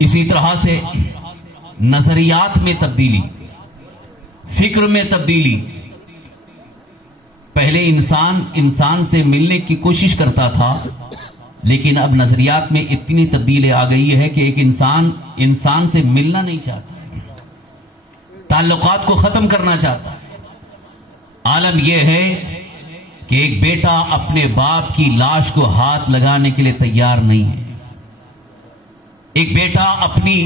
اسی طرح سے نظریات میں تبدیلی، فکر میں تبدیلی. پہلے انسان سے ملنے کی کوشش کرتا تھا، لیکن اب نظریات میں اتنی تبدیلی آ گئی ہے کہ ایک انسان سے ملنا نہیں چاہتا، تعلقات کو ختم کرنا چاہتا ہے. عالم یہ ہے کہ ایک بیٹا اپنے باپ کی لاش کو ہاتھ لگانے کے لیے تیار نہیں ہے. ایک بیٹا اپنی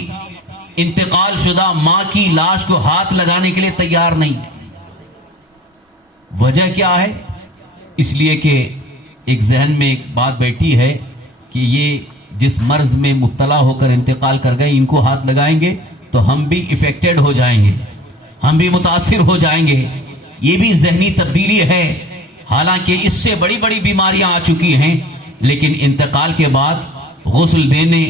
انتقال شدہ ماں کی لاش کو ہاتھ لگانے کے لیے تیار نہیں ہے. وجہ کیا ہے؟ اس لیے کہ ایک ذہن میں ایک بات بیٹھی ہے کہ یہ جس مرض میں مبتلا ہو کر انتقال کر گئے، ان کو ہاتھ لگائیں گے تو ہم بھی افیکٹڈ ہو جائیں گے، ہم بھی متاثر ہو جائیں گے. یہ بھی ذہنی تبدیلی ہے. حالانکہ اس سے بڑی بڑی بیماریاں آ چکی ہیں، لیکن انتقال کے بعد غسل دینے،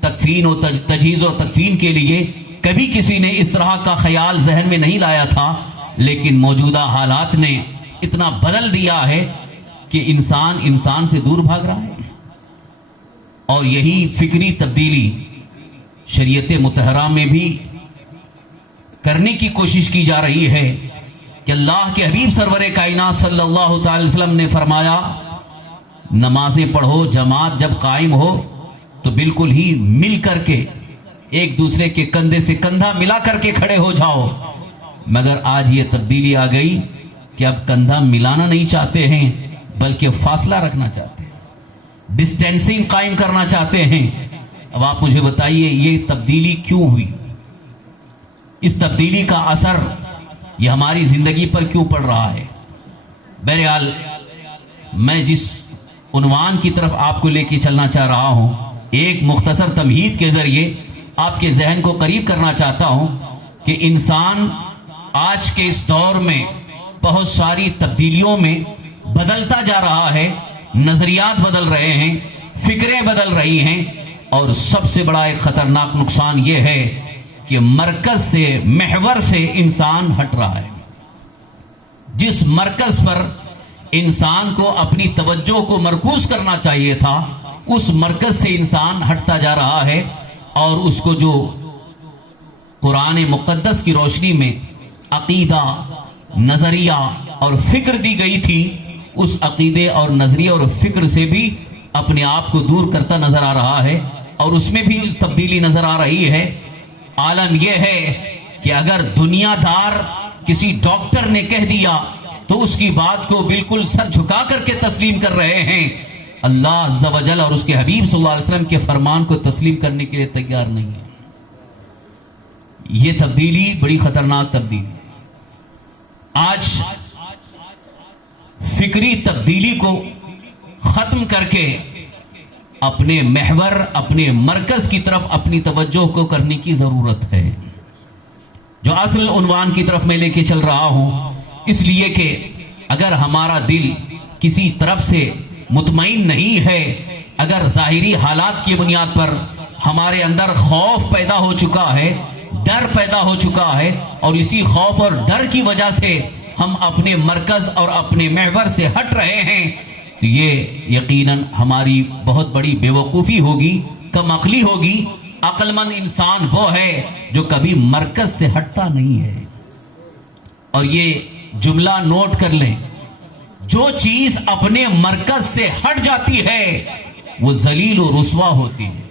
تکفین و تجہیز و تکفین کے لیے کبھی کسی نے اس طرح کا خیال ذہن میں نہیں لایا تھا. لیکن موجودہ حالات نے اتنا بدل دیا ہے کہ انسان سے دور بھاگ رہا ہے. اور یہی فکری تبدیلی شریعت مطہرہ میں بھی کرنے کی کوشش کی جا رہی ہے کہ اللہ کے حبیب سرور کائنات صلی اللہ تعالی وسلم نے فرمایا، نمازیں پڑھو، جماعت جب قائم ہو تو بالکل ہی مل کر کے ایک دوسرے کے کندھے سے کندھا ملا کر کے کھڑے ہو جاؤ. مگر آج یہ تبدیلی آ گئی کہ اب کندھا ملانا نہیں چاہتے ہیں، بلکہ فاصلہ رکھنا چاہتے ہیں، ڈسٹینسنگ قائم کرنا چاہتے ہیں. اب آپ مجھے بتائیے یہ تبدیلی کیوں ہوئی؟ اس تبدیلی کا اثر یہ ہماری زندگی پر کیوں پڑ رہا ہے؟ بہرحال میں جس عنوان کی طرف آپ کو لے کے چلنا چاہ رہا ہوں، ایک مختصر تمہید کے ذریعے آپ کے ذہن کو قریب کرنا چاہتا ہوں کہ انسان آج کے اس دور میں بہت ساری تبدیلیوں میں بدلتا جا رہا ہے. نظریات بدل رہے ہیں، فکریں بدل رہی ہیں، اور سب سے بڑا ایک خطرناک نقصان یہ ہے کہ مرکز سے، محور سے انسان ہٹ رہا ہے. جس مرکز پر انسان کو اپنی توجہ کو مرکوز کرنا چاہیے تھا، اس مرکز سے انسان ہٹتا جا رہا ہے. اور اس کو جو قرآن مقدس کی روشنی میں عقیدہ، نظریہ اور فکر دی گئی تھی، اس عقیدے اور نظریہ اور فکر سے بھی اپنے آپ کو دور کرتا نظر آ رہا ہے. اور اس میں بھی اس تبدیلی نظر آ رہی ہے. عالم یہ ہے کہ اگر دنیا دار کسی ڈاکٹر نے کہہ دیا تو اس کی بات کو بالکل سر جھکا کر کے تسلیم کر رہے ہیں. اللہ عز و جل اور اس کے حبیب صلی اللہ علیہ وسلم کے فرمان کو تسلیم کرنے کے لیے تیار نہیں ہے. یہ تبدیلی بڑی خطرناک تبدیلی. آج فکری تبدیلی کو ختم کر کے اپنے محور، اپنے مرکز کی طرف اپنی توجہ کو کرنے کی ضرورت ہے. جو اصل عنوان کی طرف میں لے کے چل رہا ہوں، اس لیے کہ اگر ہمارا دل کسی طرف سے مطمئن نہیں ہے، اگر ظاہری حالات کی بنیاد پر ہمارے اندر خوف پیدا ہو چکا ہے، ڈر پیدا ہو چکا ہے، اور اسی خوف اور ڈر کی وجہ سے ہم اپنے مرکز اور اپنے محور سے ہٹ رہے ہیں، تو یہ یقیناً ہماری بہت بڑی بے وقوفی ہوگی، کم عقلی ہوگی. عقل مند انسان وہ ہے جو کبھی مرکز سے ہٹتا نہیں ہے. اور یہ جملہ نوٹ کر لیں، جو چیز اپنے مرکز سے ہٹ جاتی ہے وہ ذلیل و رسوا ہوتی ہے.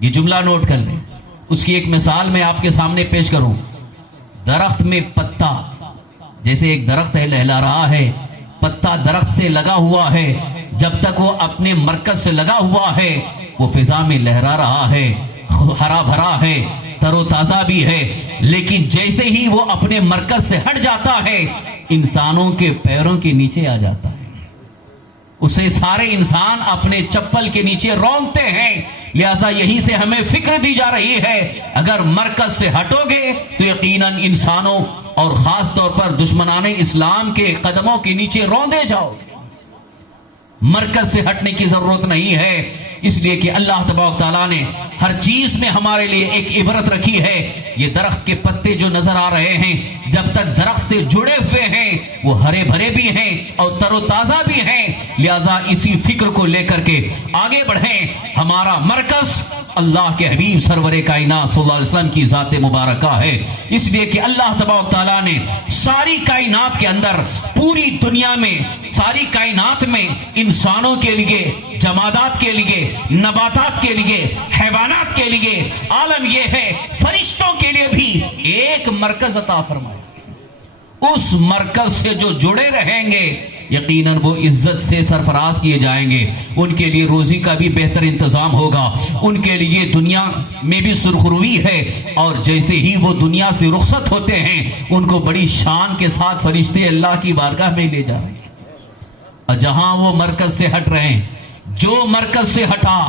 یہ جملہ نوٹ کر لیں. اس کی ایک مثال میں آپ کے سامنے پیش کروں. درخت میں پتا، جیسے ایک درخت ہے لہلا رہا ہے، پتا درخت سے لگا ہوا ہے، جب تک وہ اپنے مرکز سے لگا ہوا ہے وہ فضا میں لہرا رہا ہے، ہرا بھرا ہے، تر و تازہ بھی ہے. لیکن جیسے ہی وہ اپنے مرکز سے ہٹ جاتا ہے، انسانوں کے پیروں کے نیچے آ جاتا ہے. اسے سارے انسان اپنے چپل کے نیچے رونگتے ہیں. لہذا یہیں سے ہمیں فکر دی جا رہی ہے، اگر مرکز سے ہٹو گے تو یقیناً انسانوں اور خاص طور پر دشمنان اسلام کے قدموں کے نیچے روندے جاؤ. مرکز سے ہٹنے کی ضرورت نہیں ہے. اس لیے کہ اللہ تبارک تعالیٰ نے ہر چیز میں ہمارے لیے ایک عبرت رکھی ہے. یہ درخت کے پتے جو نظر آ رہے ہیں جب تک درخت سے جڑے ہوئے ہیں وہ ہرے بھرے بھی ہیں اور تر و تازہ بھی ہیں. لہذا اسی فکر کو لے کر کے آگے بڑھیں. ہمارا مرکز اللہ کے حبیب سرور کائنات صلی اللہ علیہ وسلم کی ذات مبارکہ ہے. اس لیے کہ اللہ تبارک تعالیٰ نے ساری کائنات کے اندر، پوری دنیا میں، ساری کائنات میں انسانوں کے لیے، جمادات کے لیے، نباتات کے لیے، حیوانات کے لیے، عالم یہ ہے فرشتوں کے لیے بھی ایک مرکز عطا فرمایا. اس مرکز سے جو جڑے رہیں گے یقیناً وہ عزت سے سرفراز کیے جائیں گے. ان کے لیے روزی کا بھی بہتر انتظام ہوگا. ان کے لیے دنیا میں بھی سرخروی ہے. اور جیسے ہی وہ دنیا سے رخصت ہوتے ہیں ان کو بڑی شان کے ساتھ فرشتے اللہ کی بارگاہ میں لے جا رہے ہیں. اور جہاں وہ مرکز سے ہٹ رہے ہیں، جو مرکز سے ہٹا،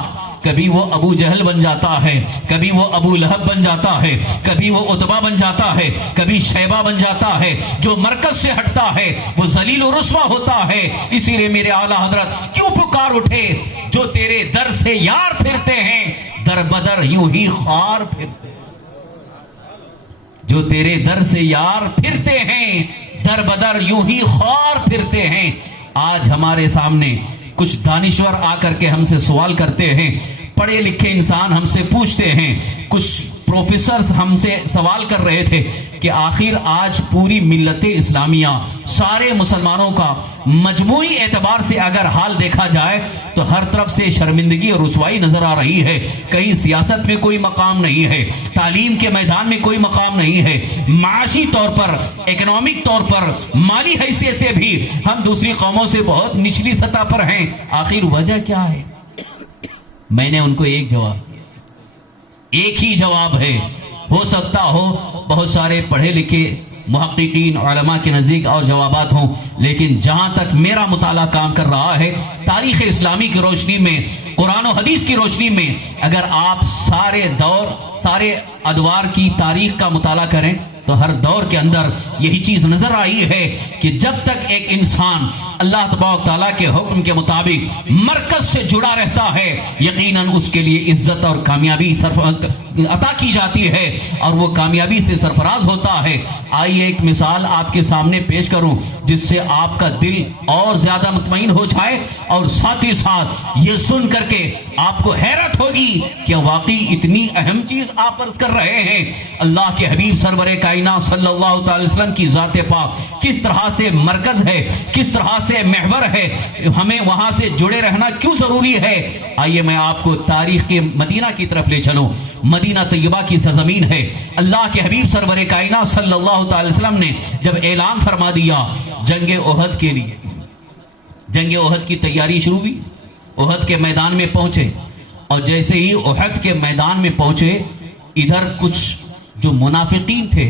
کبھی وہ ابو جہل بن جاتا ہے، کبھی وہ ابو لہب بن جاتا ہے، کبھی وہ عتبہ بن جاتا ہے، کبھی شیبہ بن جاتا ہے. جو مرکز سے ہٹتا ہے وہ ذلیل و رسوا ہوتا ہے. اسی لیے میرے اعلیٰ حضرت کیوں پکار اٹھے، جو تیرے در سے یار پھرتے ہیں در بدر یوں ہی خار پھرتے ہیں. جو تیرے در سے یار پھرتے ہیں در بدر یوں ہی خار پھرتے ہیں. آج ہمارے سامنے کچھ دانشور آ کر کے ہم سے سوال کرتے ہیں، پڑھے لکھے انسان ہم سے پوچھتے ہیں، کچھ پروفیسرز ہم سے سوال کر رہے تھے کہ آخر آج پوری ملت اسلامیہ، سارے مسلمانوں کا مجموعی اعتبار سے اگر حال دیکھا جائے تو ہر طرف سے شرمندگی اور رسوائی نظر آ رہی ہے. کہیں سیاست میں کوئی مقام نہیں ہے، تعلیم کے میدان میں کوئی مقام نہیں ہے، معاشی طور پر، اکنامک طور پر، مالی حیثیت سے بھی ہم دوسری قوموں سے بہت نچلی سطح پر ہیں. آخر وجہ کیا ہے؟ میں نے ان کو ایک جواب دیا، ایک ہی جواب ہے. ہو سکتا ہو بہت سارے پڑھے لکھے محققین علماء کے نزدیک اور جوابات ہوں، لیکن جہاں تک میرا مطالعہ کام کر رہا ہے تاریخ اسلامی کی روشنی میں، قرآن و حدیث کی روشنی میں، اگر آپ سارے دور، سارے ادوار کی تاریخ کا مطالعہ کریں تو ہر دور کے اندر یہی چیز نظر آئی ہے کہ جب تک ایک انسان اللہ تبارک تعالیٰ کے حکم کے مطابق مرکز سے جڑا رہتا ہے یقیناً اس کے لیے عزت اور کامیابی عطا کی جاتی ہے اور وہ کامیابی سے سرفراز ہوتا ہے. آئیے ایک مثال آپ کے سامنے پیش کروں جس سے آپ کا دل اور زیادہ مطمئن ہو جائے اور ساتھ ہی ساتھ یہ سن کر کے آپ کو حیرت ہوگی کہ واقعی اتنی اہم چیز آپ عرض کر رہے ہیں. اللہ کے حبیب سرور کائنات صلی اللہ تعالی وسلم کی ذات پاک کس طرح سے مرکز ہے، کس طرح سے محور ہے، ہمیں وہاں سے جڑے رہنا کیوں ضروری ہے. آئیے میں آپ کو تاریخ کے مدینہ کی طرف لے چلوں. مدینہ طیبہ کی سرزمین ہے. اللہ کے حبیب سرور کائنات صلی اللہ تعالی وسلم نے جب اعلان فرما دیا جنگ احد کے لیے، جنگ احد کی تیاری شروع ہوئی. احد کے میدان میں پہنچے اور جیسے ہی احد کے میدان میں پہنچے ادھر کچھ جو منافقین تھے،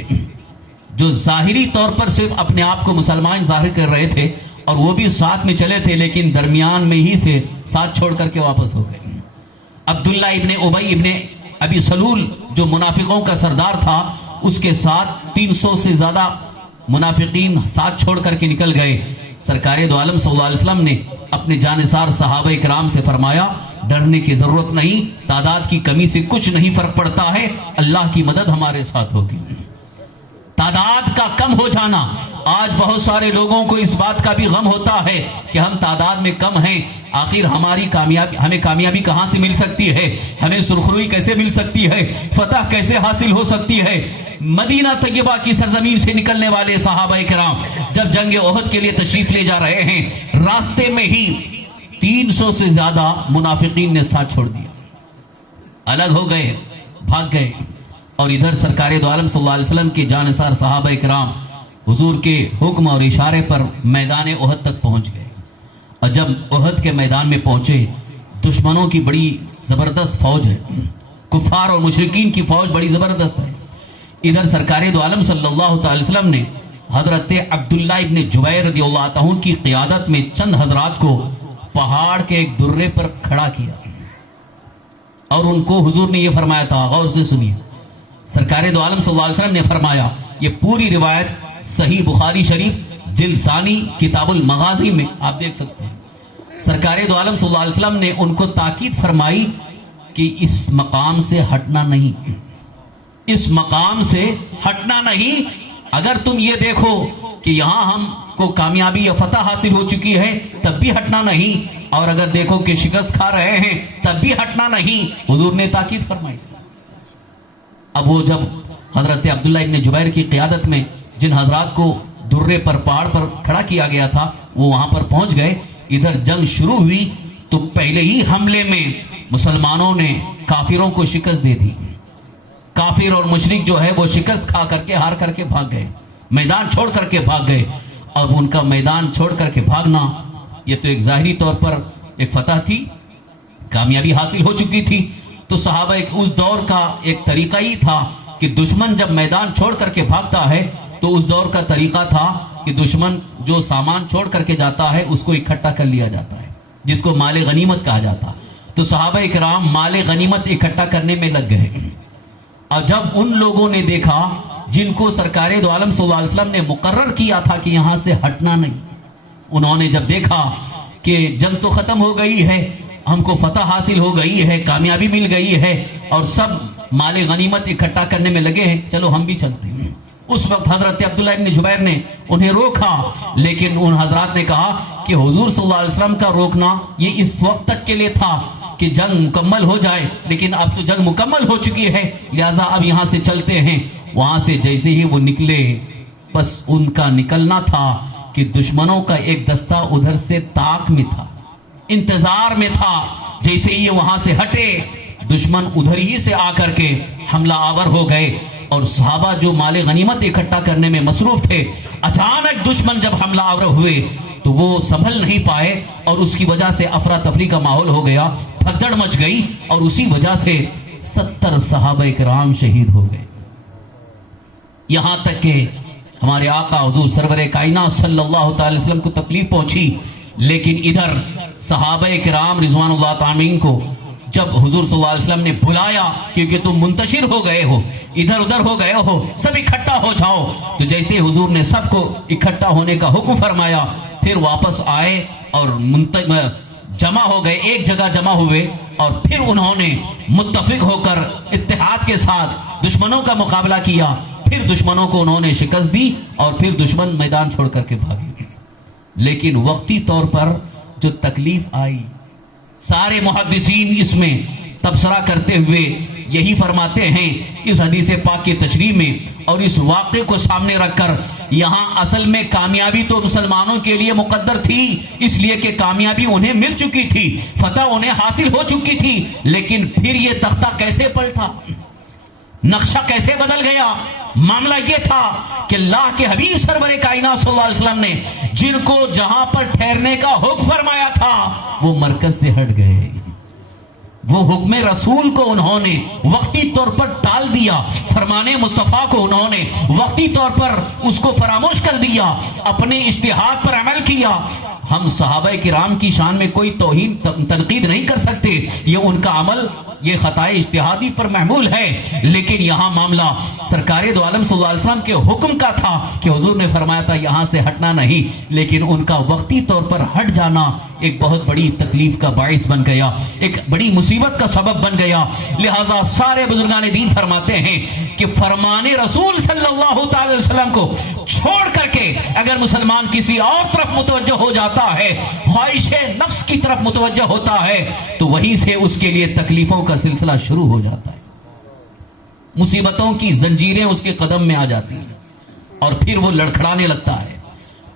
جو ظاہری طور پر صرف اپنے آپ کو مسلمان ظاہر کر رہے تھے اور وہ بھی ساتھ میں چلے تھے لیکن درمیان میں ہی سے ساتھ چھوڑ کر کے واپس ہو گئے. عبداللہ ابن ابی ابن ابی سلول جو منافقوں کا سردار تھا اس کے ساتھ 300 سے زیادہ منافقین ساتھ چھوڑ کر کے نکل گئے. سرکار دو عالم صلی اللہ علیہ وسلم نے اپنے جانثار صحابہ کرام سے فرمایا ڈرنے کی ضرورت نہیں، تعداد کی کمی سے کچھ نہیں فرق پڑتا ہے، اللہ کی مدد ہمارے ساتھ ہوگی. تعداد کا کم ہو جانا، آج بہت سارے لوگوں کو اس بات کا بھی غم ہوتا ہے کہ ہم تعداد میں کم ہیں، آخر ہمیں کامیابی کہاں سے مل سکتی ہے، ہمیں سرخروئی کیسے مل سکتی ہے، فتح کیسے حاصل ہو سکتی ہے. مدینہ طیبہ کی سرزمین سے نکلنے والے صحابہ کرام جب جنگ احد کے لیے تشریف لے جا رہے ہیں راستے میں ہی 300 سے زیادہ منافقین نے ساتھ چھوڑ دیا، الگ ہو گئے، بھاگ گئے. اور ادھر سرکار دو عالم صلی اللہ علیہ وسلم کے جانثار صحابہ کرام حضور کے حکم اور اشارے پر میدان احد تک پہنچ گئے. اور جب احد کے میدان میں پہنچے دشمنوں کی بڑی زبردست فوج ہے، کفار اور مشرکین کی فوج بڑی زبردست ہے. ادھر سرکار دو عالم صلی اللہ تعالی وسلم نے حضرت عبداللہ ابن جبیر رضی اللہ عنہ کی قیادت میں چند حضرات کو پہاڑ کے ایک درے پر کھڑا کیا اور ان کو حضور نے یہ فرمایا تھا، غور سے سنیے. سرکار دو عالم صلی اللہ علیہ وسلم نے فرمایا، یہ پوری روایت صحیح بخاری شریف جلد ثانی کتاب المغازی میں آپ دیکھ سکتے ہیں. سرکار دو عالم صلی اللہ علیہ وسلم نے ان کو تاکید فرمائی کہ اس مقام سے ہٹنا نہیں، اس مقام سے ہٹنا نہیں۔ اگر تم یہ دیکھو کہ یہاں ہم کو کامیابی یا فتح حاصل ہو چکی ہے تب بھی ہٹنا نہیں، اور اگر دیکھو کہ شکست کھا رہے ہیں تب بھی ہٹنا نہیں، حضور نے تاکید فرمائی۔ اب وہ جب حضرت عبداللہ ابن جبیر کی قیادت میں جن حضرات کو درے پر پہاڑ پر کھڑا کیا گیا تھا وہ وہاں پر پہنچ گئے، ادھر جنگ شروع ہوئی تو پہلے ہی حملے میں مسلمانوں نے کافروں کو شکست دے دی۔ کافر اور مشرک جو ہے وہ شکست کھا کر کے ہار کر کے بھاگ گئے، میدان چھوڑ کر کے بھاگ گئے۔ اب ان کا میدان چھوڑ کر کے بھاگنا یہ تو ایک ظاہری طور پر ایک فتح تھی، کامیابی حاصل ہو چکی تھی۔ تو صحابہ اس دور کا ایک طریقہ ہی تھا کہ دشمن جب میدان چھوڑ کر کے بھاگتا ہے تو اس دور کا طریقہ تھا کہ دشمن جو سامان چھوڑ کر کے جاتا ہے اس کو اکٹھا کر لیا جاتا ہے، جس کو مال غنیمت کہا جاتا۔ تو صحابہ اکرام مال غنیمت اکٹھا کرنے میں لگ گئے۔ اور جب ان لوگوں نے دیکھا جن کو سرکار دو عالم صلی اللہ علیہ وسلم نے مقرر کیا تھا کہ یہاں سے ہٹنا نہیں، انہوں نے جب دیکھا کہ جنگ تو ختم ہو گئی ہے، ہم کو فتح حاصل ہو گئی ہے، کامیابی مل گئی ہے اور سب مال غنیمت اکٹھا کرنے میں لگے ہیں، چلو ہم بھی چلتے ہیں۔ اس وقت حضرت عبداللہ ابن جبیر نے انہیں روکا، لیکن ان حضرات نے کہا کہ حضور صلی اللہ علیہ وسلم کا روکنا یہ اس وقت تک کے لیے تھا کہ جنگ مکمل ہو جائے، لیکن اب تو جنگ مکمل ہو چکی ہے، لہذا اب یہاں سے چلتے ہیں۔ وہاں سے جیسے ہی وہ نکلے بس ان کا نکلنا تھا کہ دشمنوں کا ایک دستہ ادھر سے طاق میں تھا، انتظار میں تھا۔ جیسے ہی وہاں سے ہٹے دشمن ادھر ہی سے آ کر کے حملہ آور ہو گئے، اور صحابہ جو مال غنیمت اکٹھا کرنے میں مصروف تھے، اچانک دشمن جب حملہ آور ہوئے تو وہ سنبھل نہیں پائے اور اس کی وجہ سے افراتفری کا ماحول ہو گیا، بھگدڑ مچ گئی، اور اسی وجہ سے 70 صحابہ کرام شہید ہو گئے۔ یہاں تک کہ ہمارے آقا حضور سرور کائنات صلی اللہ تعالی وسلم کو تکلیف پہنچی، لیکن ادھر صحابہ کرام رضوان اللہ تعالی کو جب حضور صلی اللہ علیہ وسلم نے بلایا، کیونکہ تم منتشر ہو گئے ہو، ادھر ادھر ہو گئے ہو، سب اکٹھا ہو جاؤ، تو جیسے حضور نے سب کو اکٹھا ہونے کا حکم فرمایا، پھر واپس آئے اور جمع ہو گئے، ایک جگہ جمع ہوئے، اور پھر انہوں نے متفق ہو کر اتحاد کے ساتھ دشمنوں کا مقابلہ کیا۔ پھر دشمنوں کو انہوں نے شکست دی اور پھر دشمن میدان چھوڑ کر کے بھاگے۔ لیکن وقتی طور پر جو تکلیف آئی، سارے محدثین اس میں تبصرہ کرتے ہوئے یہی فرماتے ہیں اس حدیث پاک کی تشریح میں اور اس واقعے کو سامنے رکھ کر، یہاں اصل میں کامیابی تو مسلمانوں کے لیے مقدر تھی، اس لیے کہ کامیابی انہیں مل چکی تھی، فتح انہیں حاصل ہو چکی تھی، لیکن پھر یہ تختہ کیسے پلٹا، نقشہ کیسے بدل گیا؟ معاملہ یہ تھا کہ اللہ کے حبیب سرور کائنات صلی اللہ علیہ وسلم نے جن کو جہاں پر ٹھہرنے کا حکم فرمایا تھا وہ مرکز سے ہٹ گئے، وہ حکم رسول کو انہوں نے وقتی طور پر ٹال دیا، فرمان مصطفیٰ کو انہوں نے وقتی طور پر اس کو فراموش کر دیا، اپنے اجتہاد پر عمل کیا۔ ہم صحابہ کرام کی شان میں کوئی توہین تنقید نہیں کر سکتے، یہ ان کا عمل، یہ خطائے اجتہادی پر محمول ہے، لیکن یہاں معاملہ سرکار دو عالم صلی اللہ علیہ وسلم کے حکم کا تھا کہ حضور نے فرمایا تھا یہاں سے ہٹنا نہیں، لیکن ان کا وقتی طور پر ہٹ جانا ایک بہت بڑی تکلیف کا باعث بن گیا، ایک بڑی مصیبت کا سبب بن گیا۔ لہذا سارے بزرگان دین فرماتے ہیں کہ فرمان رسول صلی اللہ تعالی وسلم کو چھوڑ کر کے اگر مسلمان کسی اور طرف متوجہ ہو جاتا ہے، خواہش نفس کی طرف متوجہ ہوتا ہے، تو وہیں سے اس کے لیے تکلیفوں کا سلسلہ شروع ہو جاتا ہے، مصیبتوں کی زنجیریں اس کے قدم میں آ جاتی ہیں، اور پھر وہ لڑکھڑانے لگتا ہے،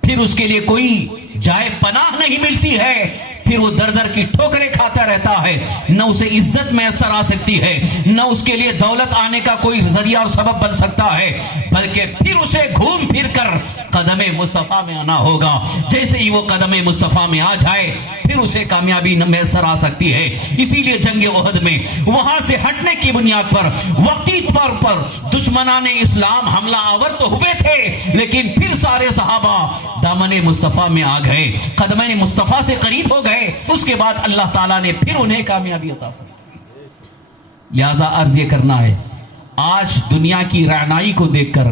پھر اس کے لیے کوئی جائے پناہ نہیں ملتی ہے، پھر وہ در در کی ٹھوکریں کھاتا رہتا ہے، نہ اسے عزت میسر آ سکتی ہے، نہ اس کے لیے دولت آنے کا کوئی ذریعہ اور سبب بن سکتا ہے، بلکہ پھر اسے گھوم پھر کر قدم مصطفیٰ میں آنا ہوگا۔ جیسے ہی وہ قدم مصطفیٰ میں آ جائے پھر اسے کامیابی میسر آ سکتی ہے۔ اسی لیے جنگ احد میں وہاں سے ہٹنے کی بنیاد پر وقتی طور پر دشمنان اسلام حملہ آور تو ہوئے تھے، لیکن پھر سارے صحابہ دامن مصطفیٰ میں آ گئے، قدمین مصطفیٰ سے قریب ہو گئے، اس کے بعد اللہ تعالیٰ نے پھر انہیں کامیابی عطا فرمائی۔ لہذا عرض یہ کرنا ہے، آج دنیا کی رعنائی کو دیکھ کر،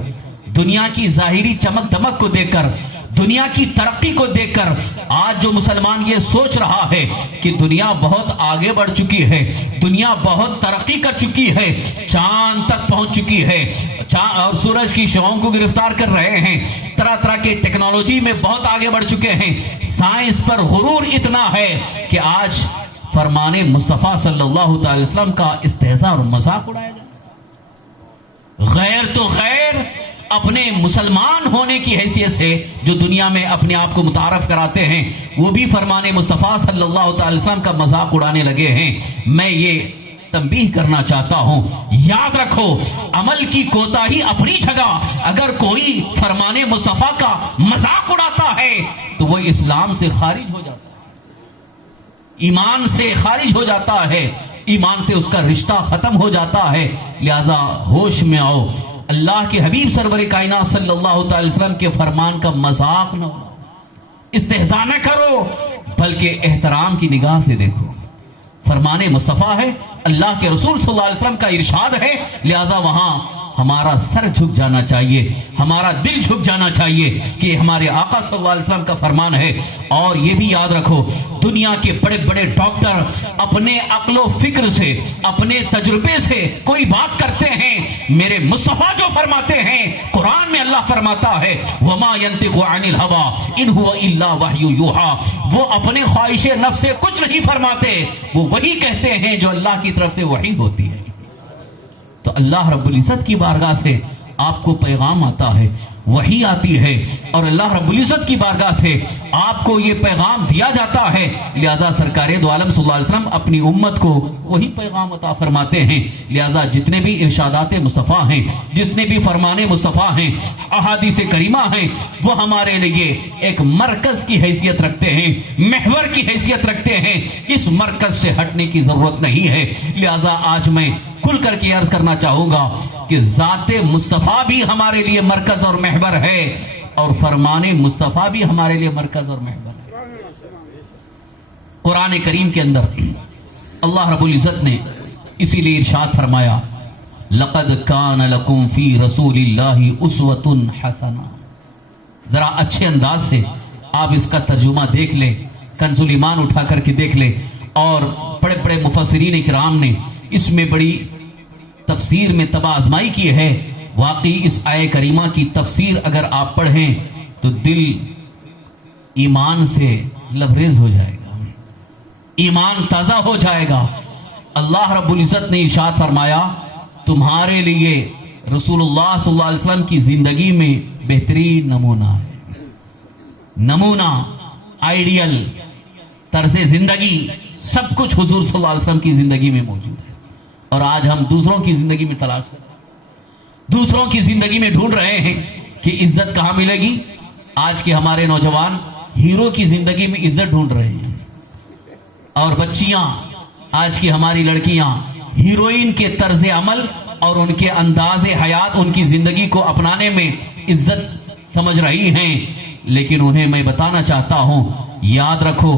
دنیا کی ظاہری چمک دمک کو دیکھ کر، دنیا کی ترقی کو دیکھ کر آج جو مسلمان یہ سوچ رہا ہے کہ دنیا بہت آگے بڑھ چکی ہے، دنیا بہت ترقی کر چکی ہے، چاند تک پہنچ چکی ہے اور سورج کی شعاؤں کو گرفتار کر رہے ہیں، طرح طرح کے ٹیکنالوجی میں بہت آگے بڑھ چکے ہیں، سائنس پر غرور اتنا ہے کہ آج فرمان مصطفیٰ صلی اللہ تعالی وسلم کا استہزاء اور مذاق اڑایا جائے۔ غیر تو غیر اپنے مسلمان ہونے کی حیثیت سے جو دنیا میں اپنے آپ کو متعارف کراتے ہیں، وہ بھی فرمان مصطفیٰ صلی اللہ تعالی وسلم کا مذاق اڑانے لگے ہیں۔ میں یہ تنبیہ کرنا چاہتا ہوں، یاد رکھو عمل کی کوتاہی اپنی جگہ، اگر کوئی فرمان مصطفیٰ کا مذاق اڑاتا ہے تو وہ اسلام سے خارج ہو جاتا ہے، ایمان سے خارج ہو جاتا ہے، ایمان سے اس کا رشتہ ختم ہو جاتا ہے۔ لہذا ہوش میں آؤ، اللہ کے حبیب سرور کائنات صلی اللہ تعالی وسلم کے فرمان کا مذاق نہ اڑاؤ، استہزاء نہ کرو، بلکہ احترام کی نگاہ سے دیکھو۔ فرمان مصطفیٰ ہے، اللہ کے رسول صلی اللہ علیہ وسلم کا ارشاد ہے، لہذا وہاں ہمارا سر جھک جانا چاہیے، ہمارا دل جھک جانا چاہیے کہ ہمارے آقا صلی اللہ علیہ وسلم کا فرمان ہے۔ اور یہ بھی یاد رکھو، دنیا کے بڑے بڑے ڈاکٹر اپنے عقل و فکر سے، اپنے تجربے سے کوئی بات کرتے ہیں، میرے مصطفیٰ جو فرماتے ہیں، قرآن میں اللہ فرماتا ہے وَمَا يَنْطِقُ عَنِ الْهَوَىٰ إِنْ هُوَ إِلَّا وَحْيٌ يُوحَىٰ، وہ اپنے خواہش نفس سے کچھ نہیں فرماتے، وہ وہی کہتے ہیں جو اللہ کی طرف سے وحی ہوتی ہے۔ تو اللہ رب العزت کی بارگاہ سے آپ کو پیغام آتا ہے، وحی آتی ہے، اور اللہ رب العزت کی بارگاہ سے آپ کو یہ پیغام دیا جاتا ہے، لہذا سرکار دو عالم صلی اللہ علیہ وسلم اپنی امت کو وہی پیغام عطا فرماتے ہیں۔ لہذا جتنے بھی ارشادات مصطفیٰ ہیں، جتنے بھی فرمان مصطفیٰ ہیں، احادیث کریمہ ہیں، وہ ہمارے لیے ایک مرکز کی حیثیت رکھتے ہیں، محور کی حیثیت رکھتے ہیں، اس مرکز سے ہٹنے کی ضرورت نہیں ہے۔ لہذا آج میں کھل کر کے عرض کرنا چاہوں گا کہ ذات مصطفیٰ بھی ہمارے لیے مرکز اور محور ہے، اور فرمان مصطفیٰ بھی ہمارے لیے مرکز اور محور ہے۔ قرآن کریم کے اندر اللہ رب العزت نے اسی لیے ارشاد فرمایا لَقَدْ كَانَ لَكُمْ فِي رَسُولِ اللَّهِ أُسْوَةٌ حَسَنَةٌ۔ ذرا اچھے انداز سے آپ اس کا ترجمہ دیکھ لیں، کنز الایمان اٹھا کر کے دیکھ لیں، اور بڑے بڑے مفسرین کرام نے اس میں بڑی تفسیر میں تباہ آزمائی کی ہے۔ واقعی اس آیہ کریمہ کی تفسیر اگر آپ پڑھیں تو دل ایمان سے لبریز ہو جائے گا، ایمان تازہ ہو جائے گا۔ اللہ رب العزت نے ارشاد فرمایا تمہارے لیے رسول اللہ صلی اللہ علیہ وسلم کی زندگی میں بہترین نمونہ ہے، نمونہ، آئیڈیل طرز زندگی، سب کچھ حضور صلی اللہ علیہ وسلم کی زندگی میں موجود ہے۔ اور آج ہم دوسروں کی زندگی میں تلاش کر رہے ہیں، دوسروں کی زندگی میں ڈھونڈ رہے ہیں کہ عزت کہاں ملے گی۔ آج کے ہمارے نوجوان ہیرو کی زندگی میں عزت ڈھونڈ رہے ہیں، اور بچیاں، آج کی ہماری لڑکیاں ہیروئن کے طرز عمل اور ان کے انداز حیات، ان کی زندگی کو اپنانے میں عزت سمجھ رہی ہیں۔ لیکن انہیں میں بتانا چاہتا ہوں، یاد رکھو